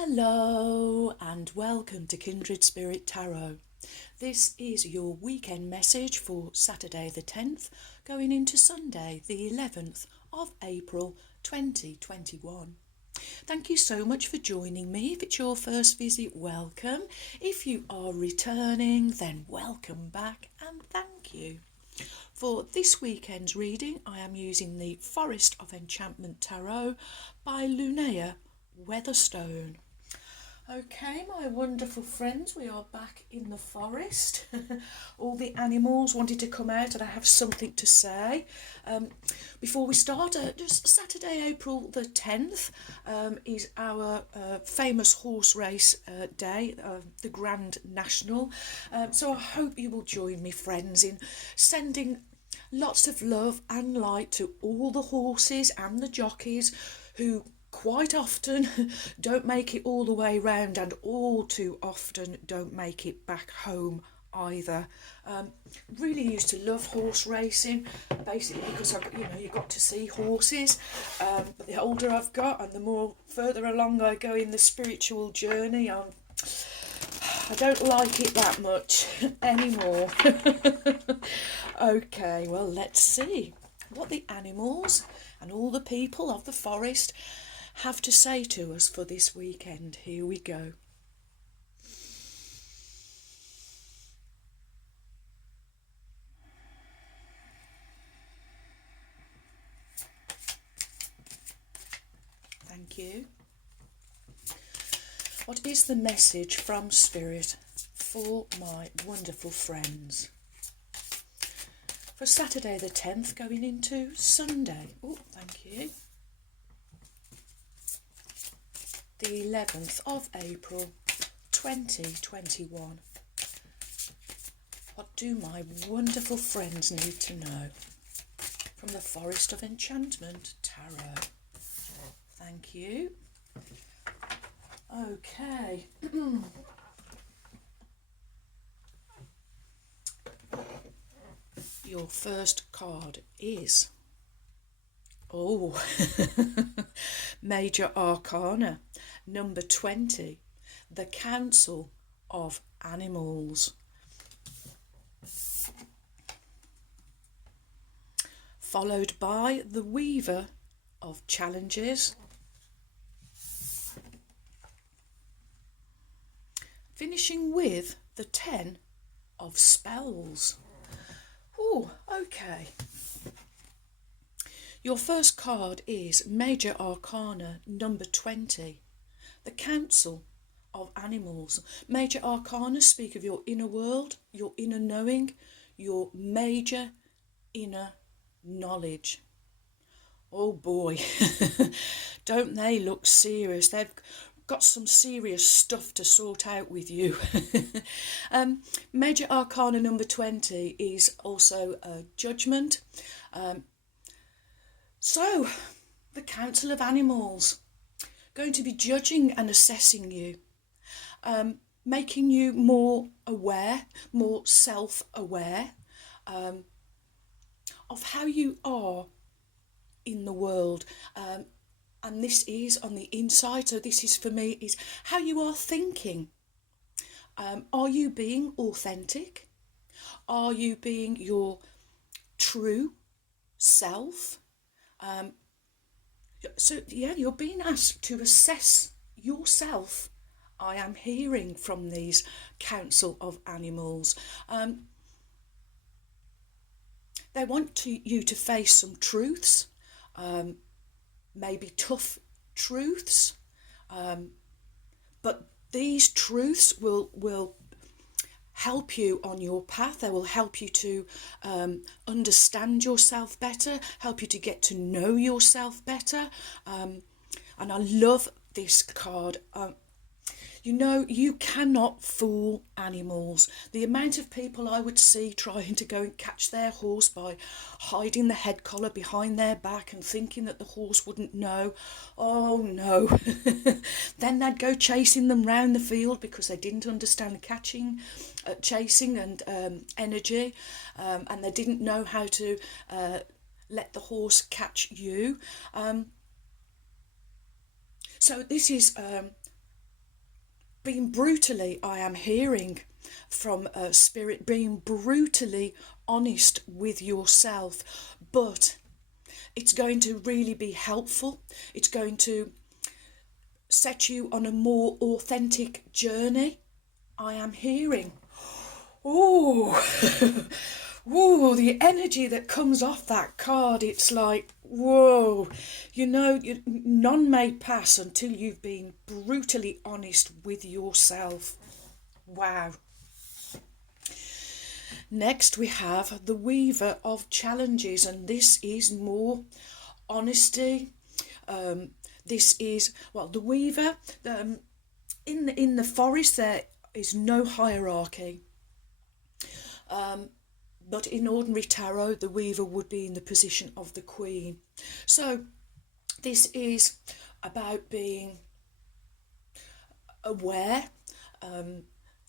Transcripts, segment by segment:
Hello and welcome to Kindred Spirit Tarot. This is your weekend message for Saturday the 10th going into Sunday the 11th of April 2021. Thank you so much for joining me. If it's your first visit, welcome. If you are returning, then welcome back and thank you. For this weekend's reading, I am using the Forest of Enchantment Tarot by Lunea Weatherstone. Okay, my wonderful friends, we are back in the forest. All the animals wanted to come out and I have something to say. Before we start, just Saturday, April the 10th is our famous horse race day, the Grand National. So I hope you will join me, friends, in sending lots of love and light to all the horses and the jockeys who quite often don't make it all the way round and all too often don't make it back home either. Really used to love horse racing, basically because you got to see horses. But the older I've got and the more further along I go in the spiritual journey, I don't like it that much anymore. Okay, well, let's see what the animals and all the people of the forest have to say to us for this weekend. Here we go. Thank you. What is the message from Spirit for my wonderful friends for Saturday the 10th going into Sunday? Oh, thank you. The 11th of April 2021. What do my wonderful friends need to know from the Forest of Enchantment Tarot? Thank you. Okay. Your first card is Major Arcana, number 20, the Council of Animals. Followed by the Weaver of Challenges. Finishing with the 10 of Spells. Oh, okay. Your first card is Major Arcana number 20, the Council of Animals. Major Arcana speak of your inner world, your inner knowing, your major inner knowledge. Oh boy, don't they look serious? They've got some serious stuff to sort out with you. Major Arcana number 20 is also a judgment. So, the Council of Animals, going to be judging and assessing you, making you more aware, more self-aware of how you are in the world. And this is on the inside, so this is for me, is how you are thinking. Are you being authentic? Are you being your true self? So yeah, you're being asked to assess yourself. I am hearing from these Council of Animals. They want you to face some truths, maybe tough truths, but these truths will help you on your path. They will help you to understand yourself better, help you to get to know yourself better. And I love this card. You cannot fool animals. The amount of people I would see trying to go and catch their horse by hiding the head collar behind their back and thinking that the horse wouldn't know. Oh no. Then they'd go chasing them round the field because they didn't understand chasing and energy, and they didn't know how to let the horse catch you. So this is being brutally, I am hearing from Spirit, being brutally honest with yourself, but it's going to really be helpful. It's going to set you on a more authentic journey, I am hearing. Oh, whoa, the energy that comes off that card, it's like, whoa, none may pass until you've been brutally honest with yourself. Wow. Next we have the Weaver of Challenges, and this is more honesty. This is, well, the Weaver, in the forest there is no hierarchy. But in ordinary tarot, the Weaver would be in the position of the Queen. So this is about being aware.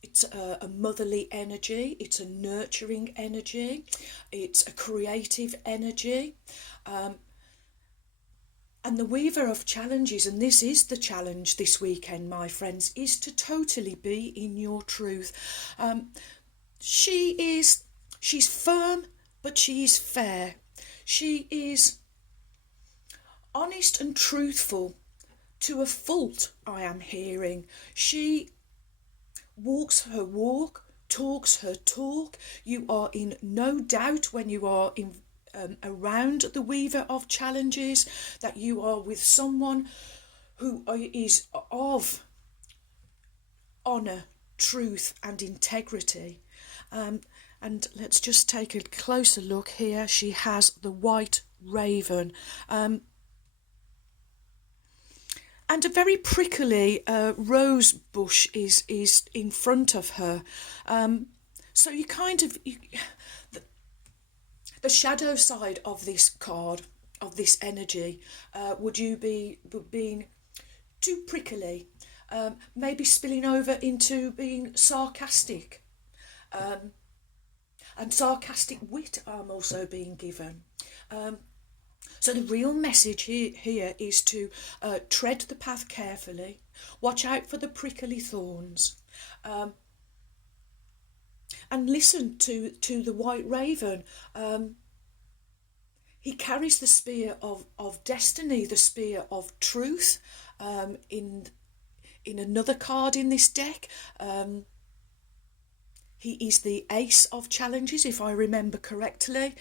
It's a motherly energy. It's a nurturing energy. It's a creative energy. And the Weaver of Challenges, and this is the challenge this weekend, my friends, is to totally be in your truth. She's firm, but she is fair. She is honest and truthful to a fault, I am hearing. She walks her walk, talks her talk. You are in no doubt when you are in around the Weaver of Challenges that you are with someone who is of honour, truth and integrity. And let's just take a closer look here. She has the white raven. And a very prickly rose bush is in front of her. So you kind of... the shadow side of this card, of this energy, would you be being too prickly? Maybe spilling over into being sarcastic. And sarcastic wit I'm also being given. So the real message here is to tread the path carefully, watch out for the prickly thorns, and listen to the white raven. He carries the spear of destiny, the spear of truth. In another card in this deck, he is the Ace of Challenges, if I remember correctly.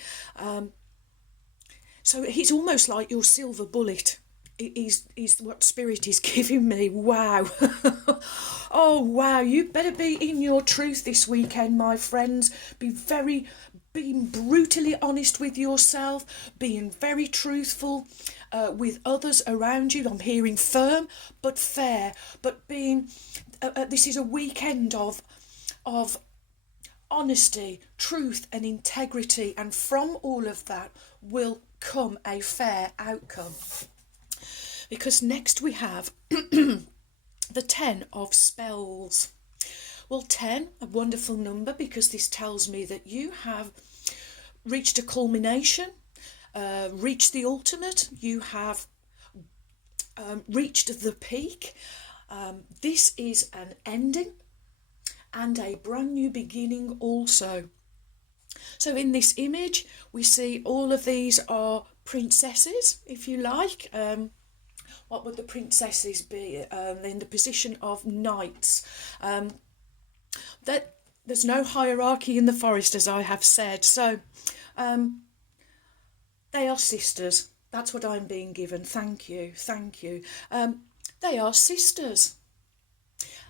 So he's almost like your silver bullet. Is what Spirit is giving me. Wow. Oh, wow. You better be in your truth this weekend, my friends. Being brutally honest with yourself, being very truthful with others around you. I'm hearing firm but fair, but being... this is a weekend of honesty, truth and integrity, and from all of that will come a fair outcome. Because next we have the 10 of Spells. Well, 10, a wonderful number, because this tells me that you have reached a culmination, reached the ultimate, you have reached the peak. This is an ending and a brand new beginning also. So in this image we see all of these are princesses, if you like. What would the princesses be? In the position of knights. That there's no hierarchy in the forest, as I have said. So they are sisters. That's what I'm being given. Thank you. They are sisters.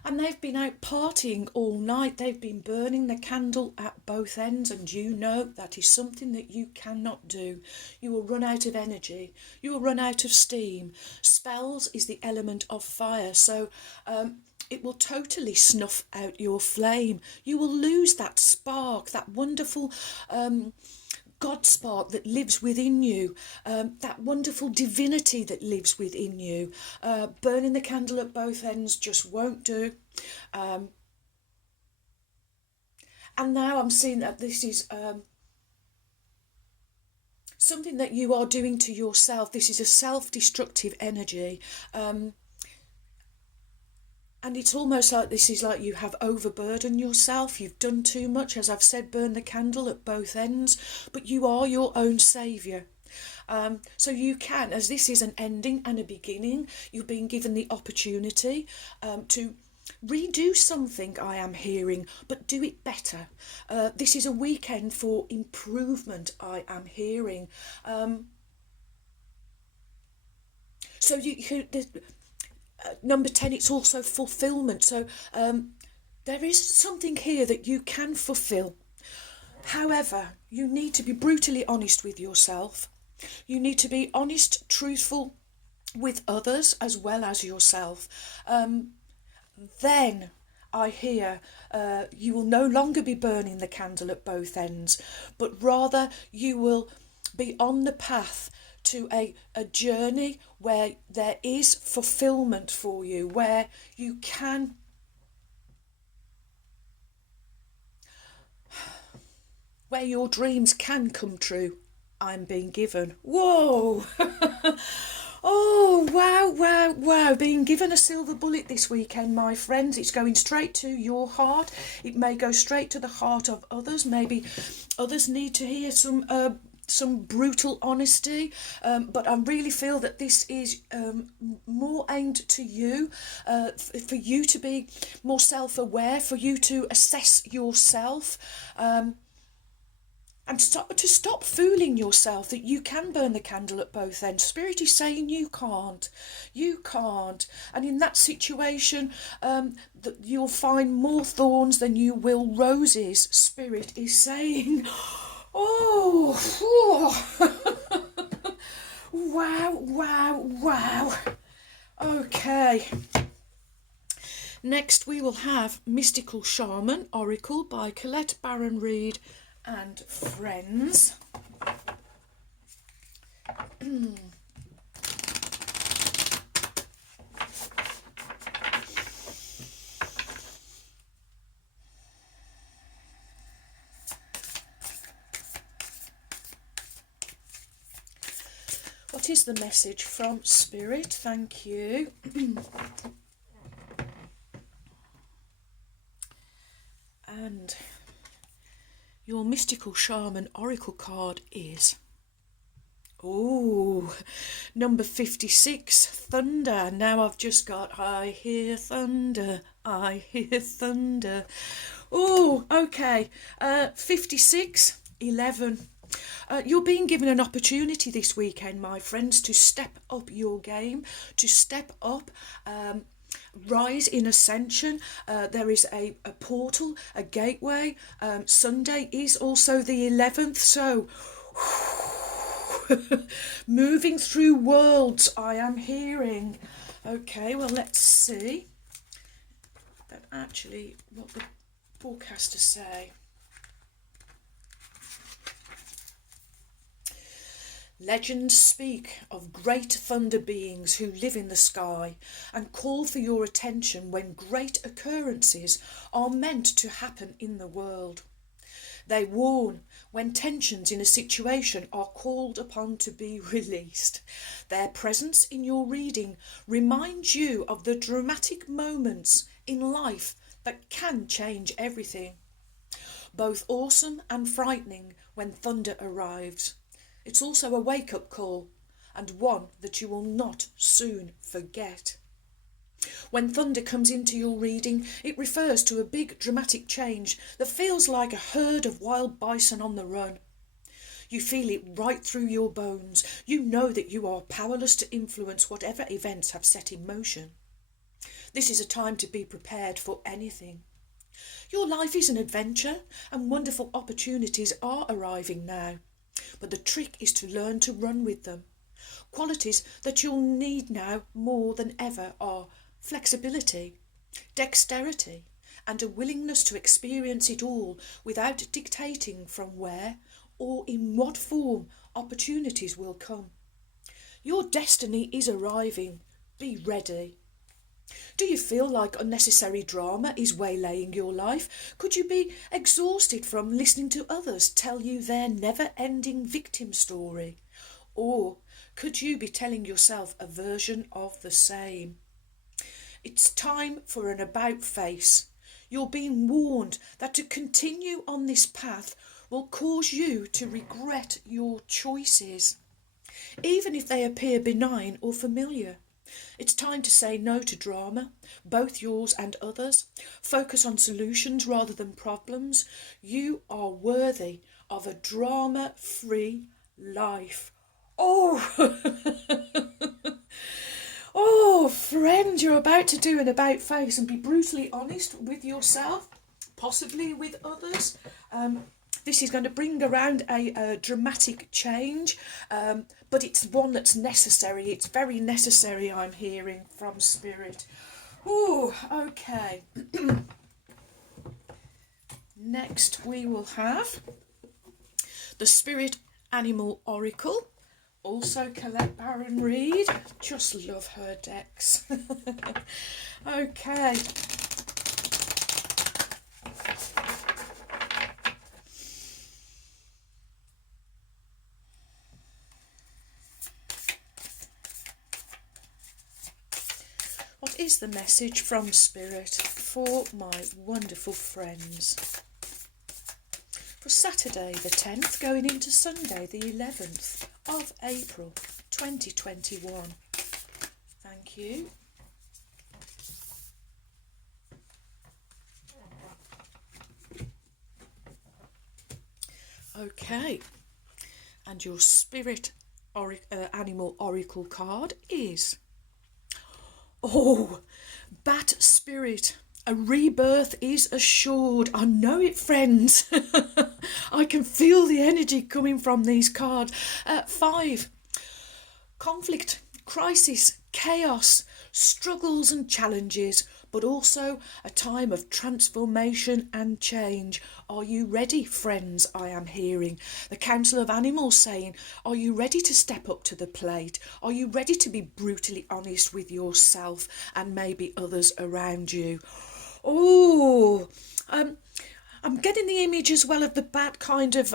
And they've been out partying all night. They've been burning the candle at both ends, and you know that is something that you cannot do. You will run out of energy. You will run out of steam. Spells is the element of fire, so it will totally snuff out your flame. You will lose that spark, that wonderful God spark that lives within you, that wonderful divinity that lives within you. Burning the candle at both ends just won't do. And now I'm seeing that this is something that you are doing to yourself. This is a self-destructive energy. And And it's almost like this is like you have overburdened yourself. You've done too much. As I've said, burn the candle at both ends. But you are your own saviour. So you can, as this is an ending and a beginning, you've been given the opportunity to redo something, I am hearing, but do it better. This is a weekend for improvement, I am hearing. So number 10, it's also fulfillment. So there is something here that you can fulfill. However, you need to be brutally honest with yourself. You need to be honest, truthful with others as well as yourself. Then I hear you will no longer be burning the candle at both ends, but rather you will be on the path to a journey where there is fulfillment for you, where you can where your dreams can come true. I'm being given. Whoa! Oh, wow, wow, wow. Being given a silver bullet this weekend, my friends. It's going straight to your heart. It may go straight to the heart of others. Maybe others need to hear some brutal honesty, but I really feel that this is more aimed to you, for you to be more self-aware, for you to assess yourself, and to stop fooling yourself that you can burn the candle at both ends. Spirit is saying you can't. You can't. And in that situation, that you'll find more thorns than you will roses. Spirit is saying, oh, wow, wow, wow. Okay. Next we will have Mystical Shaman Oracle by Colette, Barron, and friends. What is the message from Spirit? Thank you. And your Mystical Shaman Oracle card is, oh, number 56, Thunder. Now I've just got, I hear thunder, I hear thunder. Oh, okay, 56, 11. You're being given an opportunity this weekend, my friends, to step up your game, to step up, rise in ascension. There is a portal, a gateway. Sunday is also the 11th, so moving through worlds, I am hearing. Okay, well, let's see actually what the forecasters say. Legends speak of great thunder beings who live in the sky and call for your attention when great occurrences are meant to happen in the world. They warn when tensions in a situation are called upon to be released. Their presence in your reading reminds you of the dramatic moments in life that can change everything. Both awesome and frightening when thunder arrives. It's also a wake-up call, and one that you will not soon forget. When thunder comes into your reading, it refers to a big dramatic change that feels like a herd of wild bison on the run. You feel it right through your bones. You know that you are powerless to influence whatever events have set in motion. This is a time to be prepared for anything. Your life is an adventure, and wonderful opportunities are arriving now. But the trick is to learn to run with them. Qualities that you'll need now more than ever are flexibility, dexterity, and a willingness to experience it all without dictating from where or in what form opportunities will come. Your destiny is arriving. Be ready. Do you feel like unnecessary drama is waylaying your life? Could you be exhausted from listening to others tell you their never-ending victim story? Or could you be telling yourself a version of the same? It's time for an about face. You're being warned that to continue on this path will cause you to regret your choices, even if they appear benign or familiar. It's time to say no to drama, both yours and others. Focus on solutions rather than problems. You are worthy of a drama-free life. Oh, oh, friend, you're about to do an about face and be brutally honest with yourself, possibly with others. This is going to bring around a dramatic change, but it's one that's necessary. It's very necessary, I'm hearing from Spirit. Oh, okay. Next we will have the Spirit Animal Oracle. Also Colette Barron read. Just love her decks. Okay. What is the message from Spirit for my wonderful friends? For Saturday the 10th going into Sunday the 11th of April 2021. Thank you. Okay, and your Spirit Animal Oracle card is, oh, Bat Spirit. A rebirth is assured. I know it, friends. I can feel the energy coming from these cards. 5. Conflict, crisis, chaos, struggles and challenges, but also a time of transformation and change. Are you ready, friends? I am hearing the Council of Animals saying, are you ready to step up to the plate? Are you ready to be brutally honest with yourself and maybe others around you? Oh, I'm getting the image as well of the bat kind of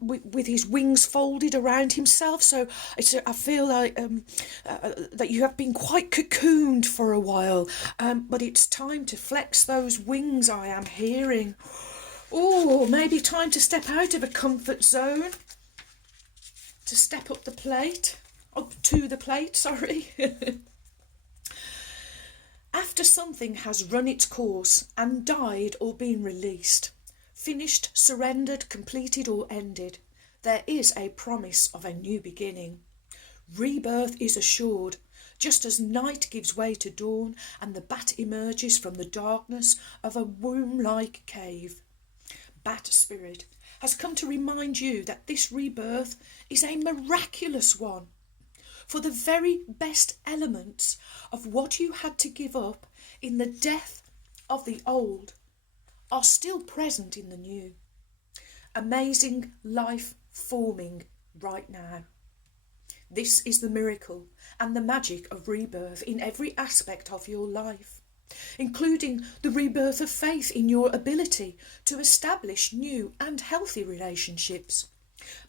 with his wings folded around himself. So I feel like that you have been quite cocooned for a while, but it's time to flex those wings, I am hearing. Oh, maybe time to step out of a comfort zone, to step up the plate, up to the plate, sorry. After something has run its course and died or been released, finished, surrendered, completed or ended, there is a promise of a new beginning. Rebirth is assured, just as night gives way to dawn and the bat emerges from the darkness of a womb-like cave. Bat Spirit has come to remind you that this rebirth is a miraculous one. For the very best elements of what you had to give up in the death of the old are still present in the new. Amazing life forming right now. This is the miracle and the magic of rebirth in every aspect of your life, including the rebirth of faith in your ability to establish new and healthy relationships.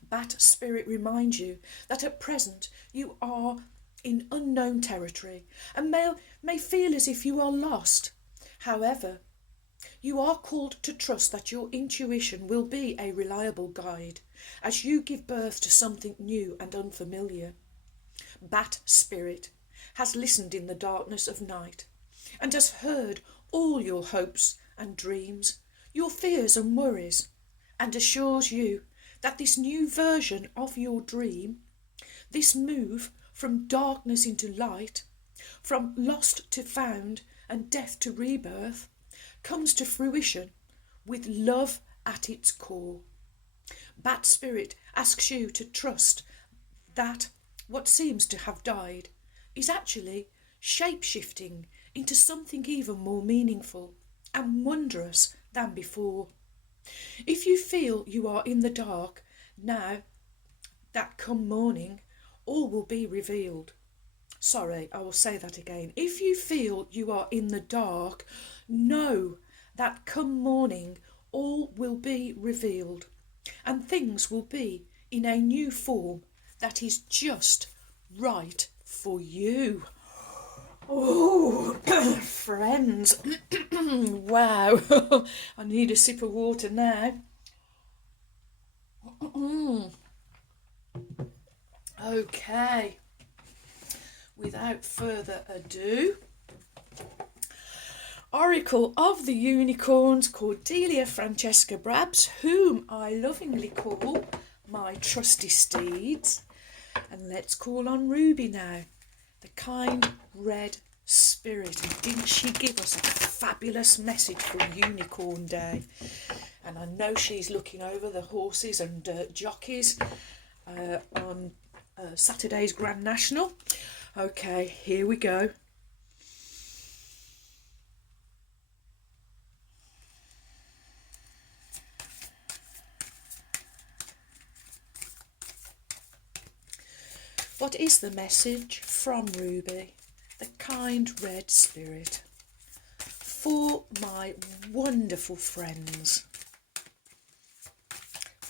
Bat Spirit reminds you that at present you are in unknown territory and may feel as if you are lost. However, you are called to trust that your intuition will be a reliable guide as you give birth to something new and unfamiliar. Bat Spirit has listened in the darkness of night and has heard all your hopes and dreams, your fears and worries, and assures you that this new version of your dream, this move from darkness into light, from lost to found and death to rebirth, comes to fruition with love at its core. Bat Spirit asks you to trust that what seems to have died is actually shape-shifting into something even more meaningful and wondrous than before. If you feel you are in the dark now, that come morning all will be revealed. Sorry, I will say that again. If you feel you are in the dark, know that come morning all will be revealed and things will be in a new form that is just right for you. Oh, friends. Wow. I need a sip of water now. Okay. Without further ado, Oracle of the Unicorns, Cordelia Francesca Brabs, whom I lovingly call my trusty steeds. And let's call on Ruby now, the kind red spirit. And didn't she give us a fabulous message for Unicorn Day? And I know she's looking over the horses and jockeys on Saturday's Grand National. Okay, here we go. What is the message from Ruby, the kind red spirit, for my wonderful friends?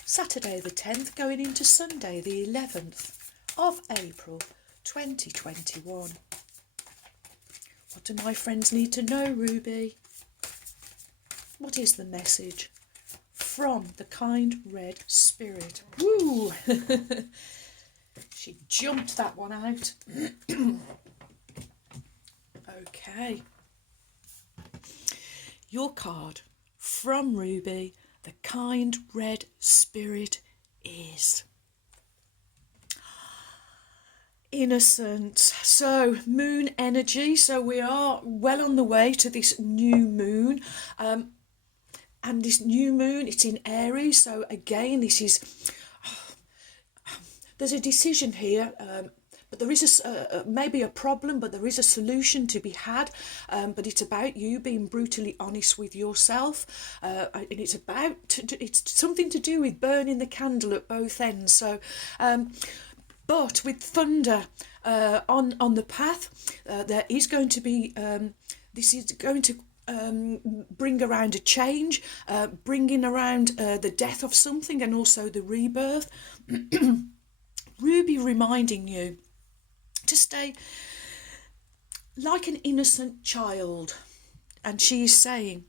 Saturday the 10th going into Sunday the 11th of April 2021. What do my friends need to know, Ruby? What is the message from the kind red spirit? Woo! She jumped that one out. Okay. Your card from Ruby, the kind red spirit, is innocent. So moon energy. So we are well on the way to this new moon. And this new moon, it's in Aries. So again, this is... There's a decision here, but there is maybe a problem, but there is a solution to be had. But it's about you being brutally honest with yourself, and it's about it's something to do with burning the candle at both ends. So, but with thunder on the path, there is going to be this is going to bring around a change, bringing around the death of something and also the rebirth. Ruby reminding you to stay like an innocent child. And she is saying,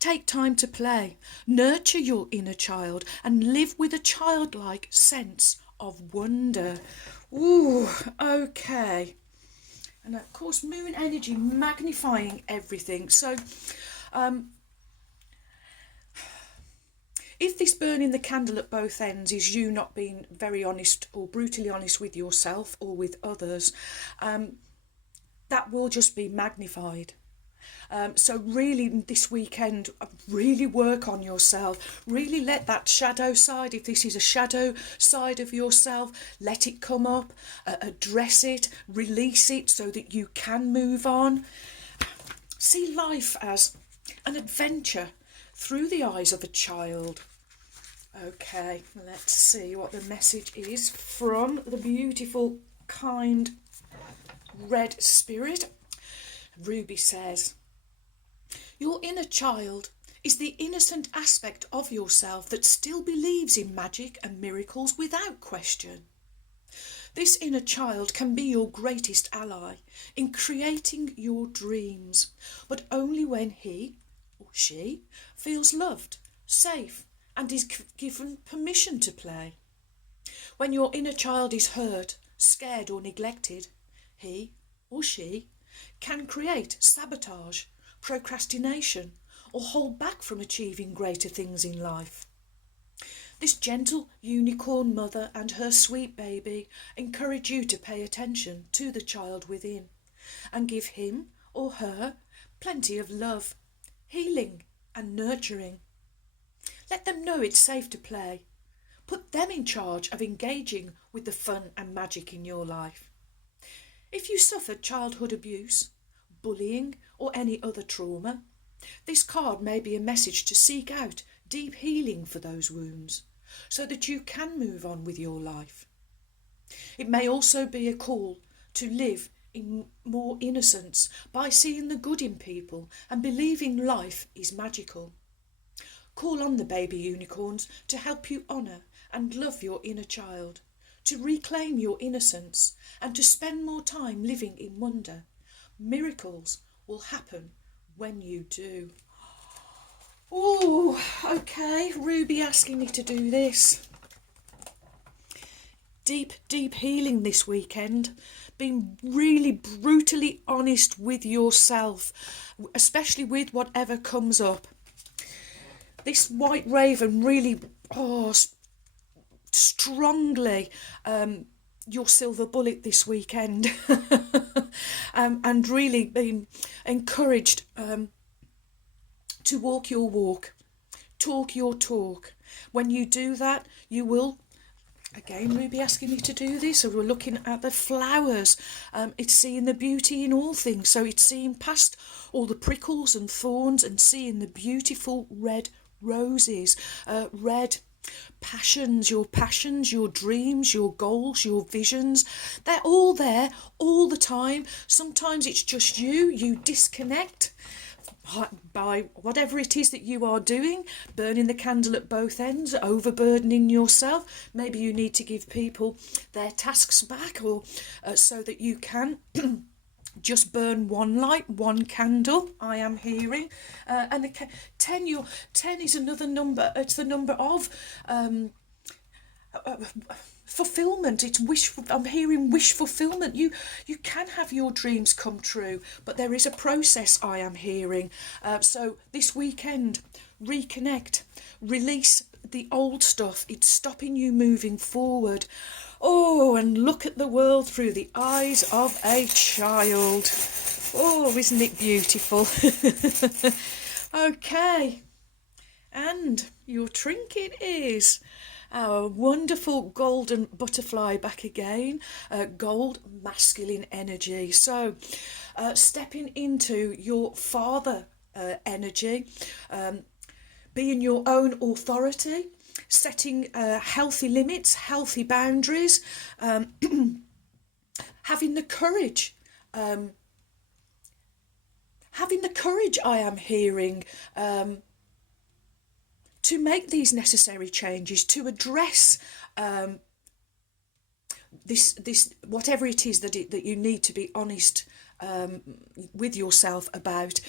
take time to play, nurture your inner child and live with a childlike sense of wonder. Ooh, okay. And of course, moon energy magnifying everything. So, if this burning the candle at both ends is you not being very honest or brutally honest with yourself or with others, that will just be magnified. So really this weekend, really work on yourself. Really let that shadow side, if this is a shadow side of yourself, let it come up, address it, release it so that you can move on. See life as an adventure through the eyes of a child. Okay, let's see what the message is from the beautiful, kind, red spirit. Ruby says, your inner child is the innocent aspect of yourself that still believes in magic and miracles without question. This inner child can be your greatest ally in creating your dreams, but only when he or she feels loved, safe, and is given permission to play. When your inner child is hurt, scared or neglected, he or she can create sabotage, procrastination, or hold back from achieving greater things in life. This gentle unicorn mother and her sweet baby encourage you to pay attention to the child within and give him or her plenty of love, healing and nurturing. Let them know it's safe to play. Put them in charge of engaging with the fun and magic in your life. If you suffered childhood abuse, bullying or any other trauma, this card may be a message to seek out deep healing for those wounds so that you can move on with your life. It may also be a call to live in more innocence by seeing the good in people and believing life is magical. Call on the baby unicorns to help you honour and love your inner child, to reclaim your innocence and to spend more time living in wonder Miracles will happen when you do. Oh, okay, Ruby asking me to do this. Deep, deep healing this weekend. Being really brutally honest with yourself, especially with whatever comes up. This white raven really, strongly your silver bullet this weekend. And really being encouraged to walk your walk, talk your talk. When you do that, you will, again, Ruby asking me to do this, so we're looking at the flowers. It's seeing the beauty in all things, so it's seeing past all the prickles and thorns and seeing the beautiful red roses, red passions, your dreams, your goals, your visions. They're all there all the time. Sometimes it's just you disconnect by whatever it is that you are doing, burning the candle at both ends, overburdening yourself. Maybe you need to give people their tasks back, or so that you can just burn one light, one candle, I am hearing. And the 10 is another number. It's the number of fulfillment. It's I'm hearing wish fulfillment. You can have your dreams come true, but there is a process, I am hearing. So this weekend, reconnect, release the old stuff. It's stopping you moving forward. Oh, and look at the world through the eyes of a child. Oh, isn't it beautiful? Okay, and your trinket is our wonderful golden butterfly back again. Gold, masculine energy. So stepping into your father energy, being your own authority, setting healthy limits, healthy boundaries, having the courage, I am hearing, to make these necessary changes, to address this whatever it is that you need to be honest with yourself about,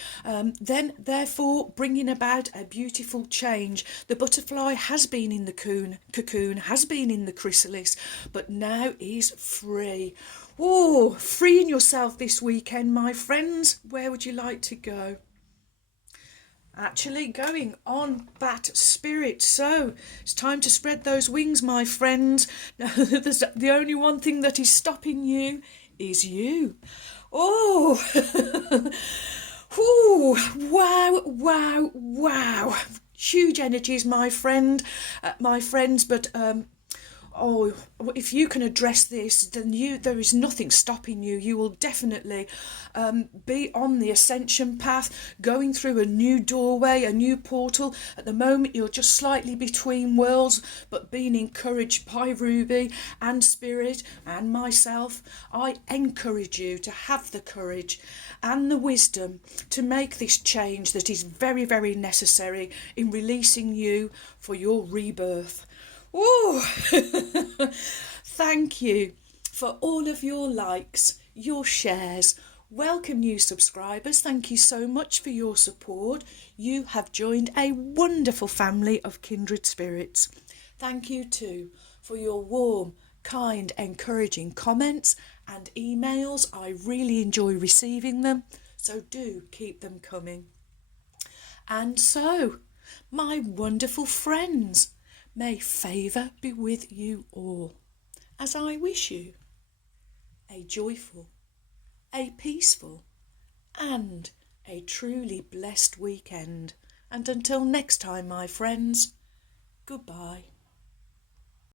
then therefore bringing about a beautiful change. The butterfly has been in the cocoon, has been in the chrysalis, but now is free. Oh, freeing yourself this weekend, my friends. Where would you like to go? Actually going on Bat Spirit. So it's time to spread those wings, my friends. There's the only one thing that is stopping you is you. Oh, ooh, wow. Huge energies, my friends, but oh, if you can address this, then there is nothing stopping you. You will definitely be on the ascension path, going through a new doorway, a new portal. At the moment, you're just slightly between worlds, but being encouraged by Ruby and Spirit and myself, I encourage you to have the courage and the wisdom to make this change that is very, very necessary in releasing you for your rebirth. Oh, thank you for all of your likes, your shares. Welcome new subscribers. Thank you so much for your support. You have joined a wonderful family of kindred spirits. Thank you too for your warm, kind, encouraging comments and emails. I really enjoy receiving them, so do keep them coming. And so, my wonderful friends, may favour be with you all, as I wish you a joyful, a peaceful, and a truly blessed weekend. And until next time, my friends, goodbye.